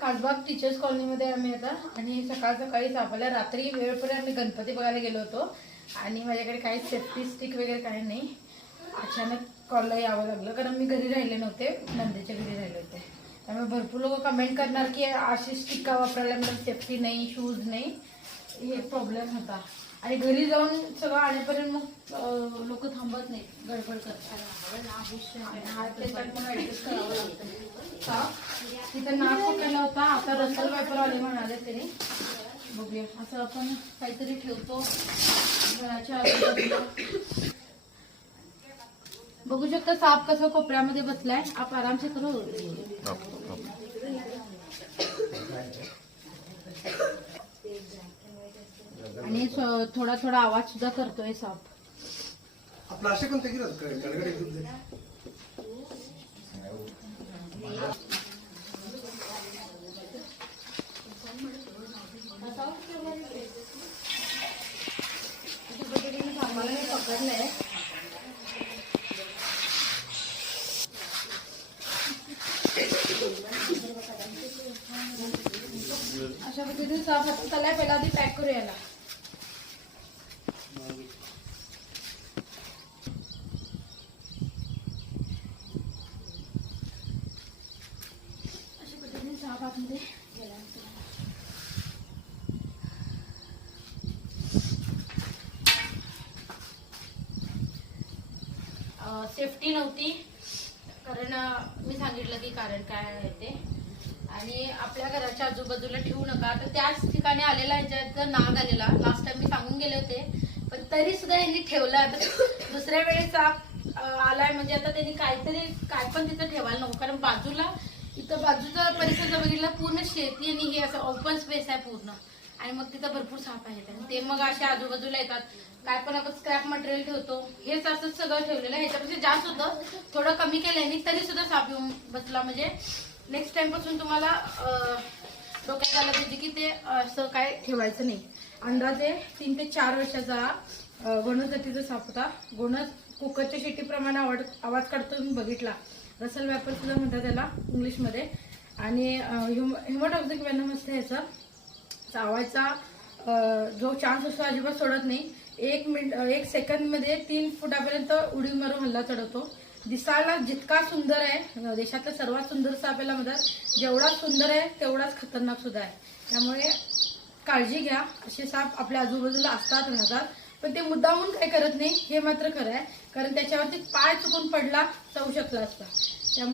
कासबाग teachers कॉलनीमध्ये आम्ही आता आणि सकाळी सापाला रात्री वेळपर्यंत आम्ही गणपती बघायला गेलो होतो आणि माझ्याकडे काही सेफ्टी स्टिक वगैरे काही नाही. अचानक कॉलला यावं लागलं कारण मी घरी राहिले नव्हते, नंदेच्या घरी राहिले होते. त्यामुळे भरपूर लोक कमेंट करणार की अशी स्टिक का वापरायला, मला सेफ्टी नाही, शूज नाही, हे प्रॉब्लेम होता. आणि घरी जाऊन सगळं आणेपर्यंत मग लोक थांबत नाही, गडबड करतात. तिथं नाक पकडला होता, आता रसल वायपर आले म्हणाले तरी बघूया. असं आपण काहीतरी ठेवतो घराच्या आजूबाजूला. बघू शकता साप कसं कोपऱ्यामध्ये बसलाय. आप आराम से करो. आणि थोडा थोडा आवाज सुद्धा करतोय साप. पकडलंय अशा पद्धतीने साफ त्याला पहिला आधी पॅक करूया. याला अशा पद्धतीने साफ आतमध्ये गेला. सेफ्टी नव्हती कारण मी सांगितलं की कारण काय आहे ते. आणि आपल्या घराच्या आजूबाजूला ठेवू नका. तर त्याच ठिकाणी आलेला ह्याच्यात नाग आलेला, लास्ट टाइम मी सांगून गेले होते, पण तरी सुद्धा यांनी ठेवला. दुसऱ्या वेळेस आलाय म्हणजे आता त्यांनी काहीतरी काय पण तिथं ठेवायला नको, कारण बाजूला इथं बाजूचा परिसर जर बघितला पूर्ण शेती आणि हे असं ओपन स्पेस आहे पूर्ण. आणि मग तिथं भरपूर साप आहेत आणि ते मग अशा आजूबाजूला येतात. काय पण आपण स्क्रॅप मटेरियल ठेवतो हेच असं सगळं ठेवलेलं आहे. ह्याच्यापेक्षा जास्त होतं, थोडं कमी केल्याने तरी सुद्धा साप येऊन बसला. म्हणजे नेक्स्ट टाइम पासून तुम्हाला डोक्यात आलं पाहिजे की ते असं काय ठेवायचं नाही. अंदाजे 3 ते 4 वर्षाचा गोणस जातीचा साप होता. गोणस कुकरच्या शेतीप्रमाणे आवाज काढतो, मी बघितला. रसल व्यापर सुद्धा म्हणतात त्याला इंग्लिशमध्ये. आणि ह्युमोटॉक्सिक वेनम असते ह्याचा. चावायचा जो चान्स असतो अजिबात सोडत नाही. 1 सेकंदमध्ये 3 फुटापर्यंत उडी मारून हल्ला चढवतो. दिसायला जितका सुंदर आहे, देशातला सर्वात सुंदर साप याला म्हणतात. जेवढा सुंदर आहे तेवढाच खतरनाक सुद्धा आहे. त्यामुळे काळजी घ्या. असे साप आपल्या आजूबाजूला असतात राहतात, पण ते मुद्दामून काही करत नाही हे मात्र खरं आहे. कारण त्याच्यावरती पाय चुकून पडला जाऊ शकला असता.